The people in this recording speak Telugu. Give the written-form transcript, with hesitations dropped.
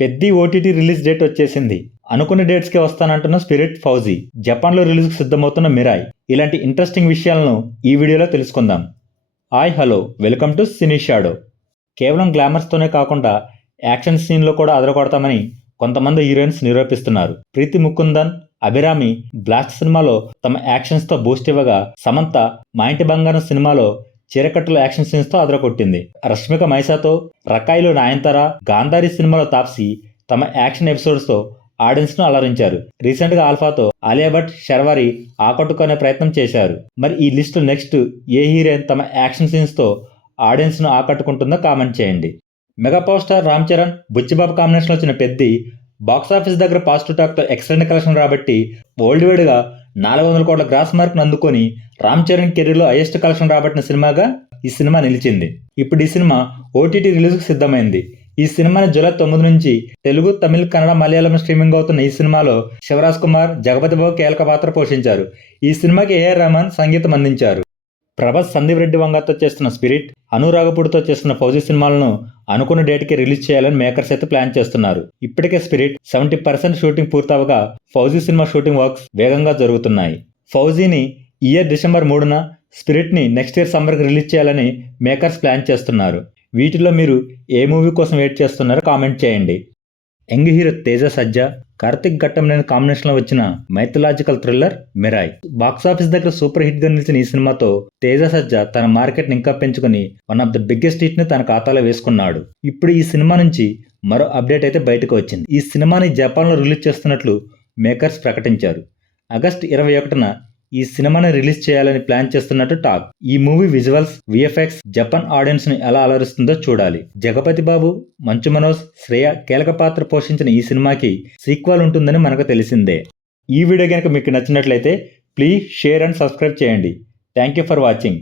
పెద్ద ఓటీటీ రిలీజ్ డేట్ వచ్చేసింది. అనుకున్న డేట్స్కే వస్తానంటున్న స్పిరిట్, ఫౌజీ, జపాన్లో రిలీజ్కు సిద్ధమవుతున్న మిరాయ్, ఇలాంటి ఇంట్రెస్టింగ్ విషయాలను ఈ వీడియోలో తెలుసుకుందాం. Hi hello, welcome to cine shadow. కేవలం గ్లామర్స్తోనే కాకుండా యాక్షన్ సీన్లో కూడా అదరకొడతామని కొంతమంది హీరోయిన్స్ నిరూపిస్తున్నారు. ప్రీతి ముకుందన్, అభిరామి బ్లాస్ట్ సినిమాలో తమ యాక్షన్స్తో బూస్ట్ ఇవ్వగా, సమంత మా ఇంటి బంగారం సినిమాలో చీరకట్టుల యాక్షన్ సీన్స్తో అదరకొట్టింది. రష్మిక మైసాతో రకాయిలో నయనతార, గాంధారి సినిమాలో తాప్సీ తమ యాక్షన్ ఎపిసోడ్స్తో ఆడియన్స్ను అలరించారు. రీసెంట్గా ఆల్ఫాతో ఆలియా భట్, శర్వారి ఆకట్టుకునే ప్రయత్నం చేశారు. మరి ఈ లిస్టు నెక్స్ట్ ఏ హీరోయిన్ తమ యాక్షన్ సీన్స్తో ఆడియన్స్ను ఆకట్టుకుంటుందో కామెంట్ చేయండి. Mega power star Ram Charan, Buchibabu కాంబినేషన్లో వచ్చిన పెద్ది బాక్సాఫీస్ దగ్గర పాజిటివ్ టాక్తో ఎక్సలెంట్ కలెక్షన్ రాబట్టి వరల్డ్ వైడ్గా 400 కోట్ల గ్రాస్ మార్క్ను అందుకొని రామ్ చరణ్ కెరీర్లో హైయెస్ట్ కలెక్షన్ రాబట్టిన సినిమాగా ఈ సినిమా నిలిచింది. ఇప్పుడు ఈ సినిమా ఓటీటీ రిలీజ్కు సిద్ధమైంది. ఈ సినిమాని జూలై 9 నుంచి తెలుగు, తమిళ, కన్నడ, మలయాళం స్ట్రీమింగ్ అవుతున్న ఈ సినిమాలో శివరాజ్ కుమార్, జగపతి బాబు కీలక పాత్ర పోషించారు. ఈ సినిమాకి ఏఆర్ రెహమాన్ సంగీతం అందించారు. ప్రభాస్, సందీప్ రెడ్డి వంగతో చేస్తున్న స్పిరిట్, అనురాగపుడితో చేస్తున్న ఫౌజీ సినిమాలను అనుకున్న డేట్కి రిలీజ్ చేయాలని మేకర్స్ అయితే ప్లాన్ చేస్తున్నారు. ఇప్పటికే స్పిరిట్ 70% షూటింగ్ పూర్తవగా ఫౌజీ సినిమా షూటింగ్ వర్క్స్ వేగంగా జరుగుతున్నాయి. ఫౌజీని ఈ ఇయర్ డిసెంబర్ 3న, స్పిరిట్ని నెక్స్ట్ ఇయర్ సమ్మర్కి రిలీజ్ చేయాలని మేకర్స్ ప్లాన్ చేస్తున్నారు. వీటిలో మీరు ఏ మూవీ కోసం వెయిట్ చేస్తున్నారో కామెంట్ చేయండి. యంగ్ హీరో తేజ సజ్జా, కార్తిక్ ఘట్టంనేని కాంబినేషన్లో వచ్చిన మైథలాజికల్ థ్రిల్లర్ మిరాయ్ బాక్సాఫీస్ దగ్గర సూపర్ హిట్గా నిలిచిన ఈ సినిమాతో తేజ సజ్జా తన మార్కెట్ని ఇంకా పెంచుకుని వన్ ఆఫ్ ద బిగ్గెస్ట్ హిట్ని తన ఖాతాలో వేసుకున్నాడు. ఇప్పుడు ఈ సినిమా నుంచి మరో అప్డేట్ అయితే బయటకు వచ్చింది. ఈ సినిమాని జపాన్లో రిలీజ్ చేస్తున్నట్లు మేకర్స్ ప్రకటించారు. ఆగస్టు 21న ఈ సినిమాని రిలీజ్ చేయాలని ప్లాన్ చేస్తున్నట్టు టాక్. ఈ movie visuals, VFX Japan audience ని ఎలా అలరిస్తుందో చూడాలి. జగపతి బాబు, మంచు మనోజ్, శ్రేయ కీలక పాత్ర పోషించిన ఈ సినిమాకి సీక్వెల్ ఉంటుందని మనకు తెలిసిందే. ఈ వీడియో కనుక మీకు నచ్చినట్లయితే ప్లీజ్ షేర్ అండ్ సబ్స్క్రైబ్ చేయండి. Thank you for watching.